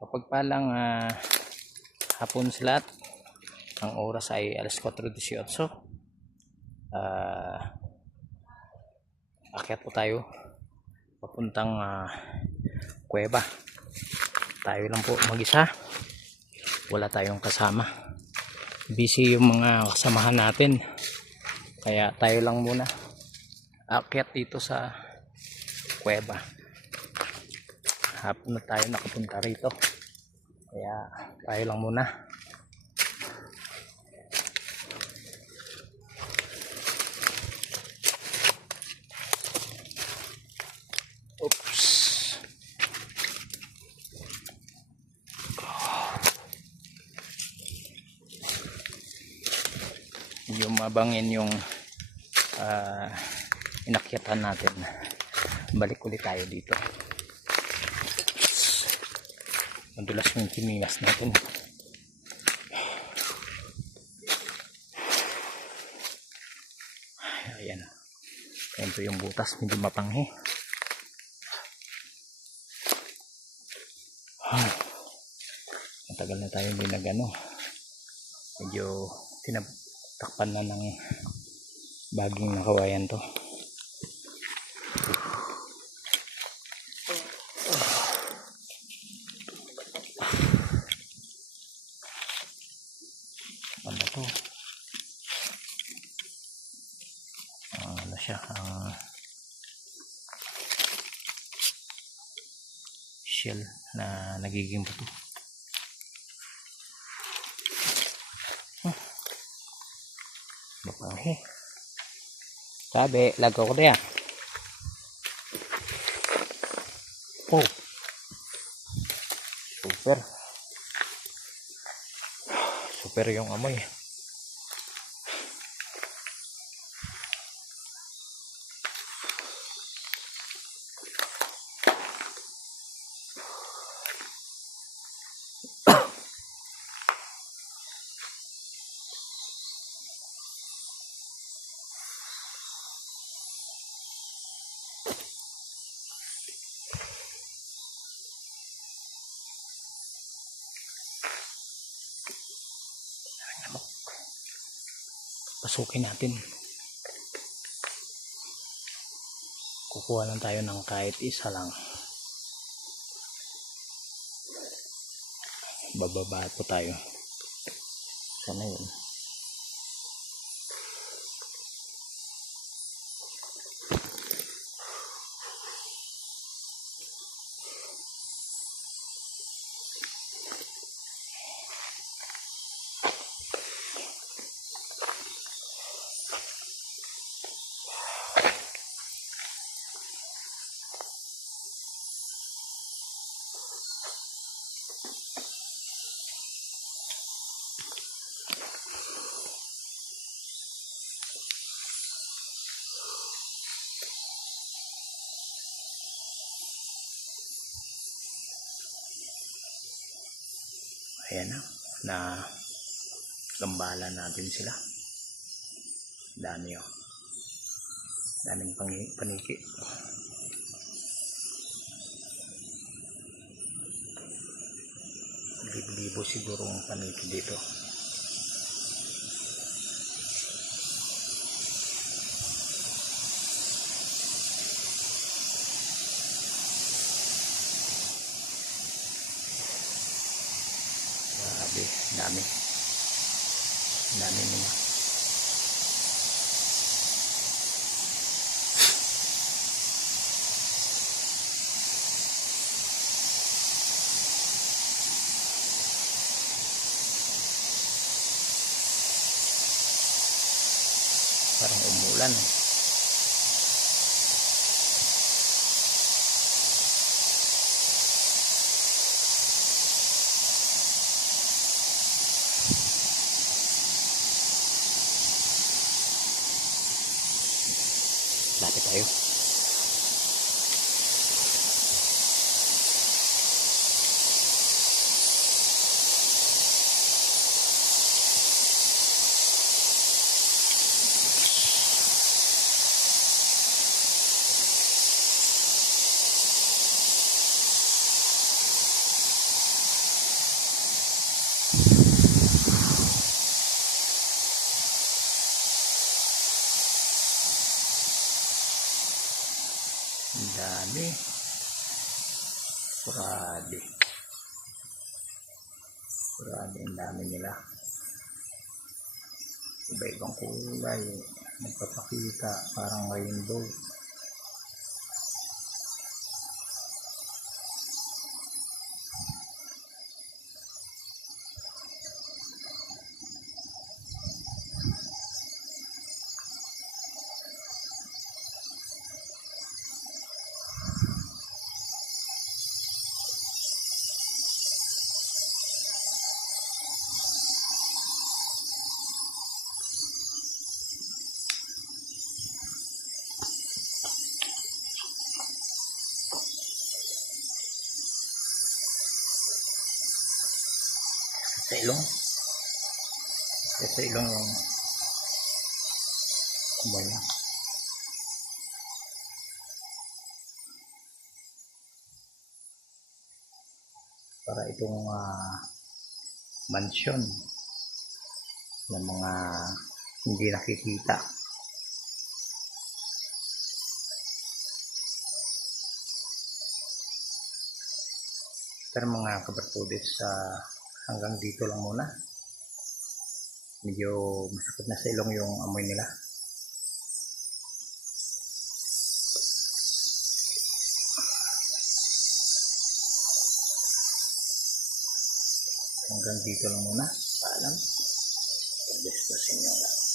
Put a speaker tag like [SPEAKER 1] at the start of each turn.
[SPEAKER 1] Kapag palang ah, hapon lahat, ang oras ay alas 4.18. Ah, akyat po tayo papuntang ah, kuweba. Tayo lang po mag-isa. Wala tayong kasama. Busy yung mga kasamahan natin. Kaya tayo lang muna. Akyat dito sa kuweba. Hapon na tayo nakapunta rito. Kaya tayo lang muna. Oops. Yung mabangin yung ah, inakyatan natin. Balik ulit tayo dito. Madulas yung kinilas natin. Ayan. Ayan po yung butas. Medyo mapanghi. Ah. Matagal na tayo hindi nagano. Medyo tinatakpan na ng baging nakawayan to. Ano to? Ah, ano siya? Ah, shell na nagiging buto. Huh. Mapanghi. Sabi, lagaw ko na. Oh. Super. Super yung amoy. Pasukin natin. Kukuha lang tayo ng kahit isa lang. Bababa po tayo. Sana yun. Ayan na. Na gambala natin sila. Dami oh. Daming paniki. Libo-libo siguro ang paniki dito. Dami. Dami nila. Parang umulan. eh. Okay Grabe. Grabe. Grabe ang dami nila. Iba-ibang kulay. Nagpapakita. Parang rainbow. Sa ilong. Sa ilong yung niya. para itong ah, mansyon ng mga hindi nakikita. Pero mga kabartudes, ah, hanggang dito lang muna. Medyo masakit na sa ilong yung amoy nila. Hanggang dito lang muna. Paalam. God bless po sa inyo lahat.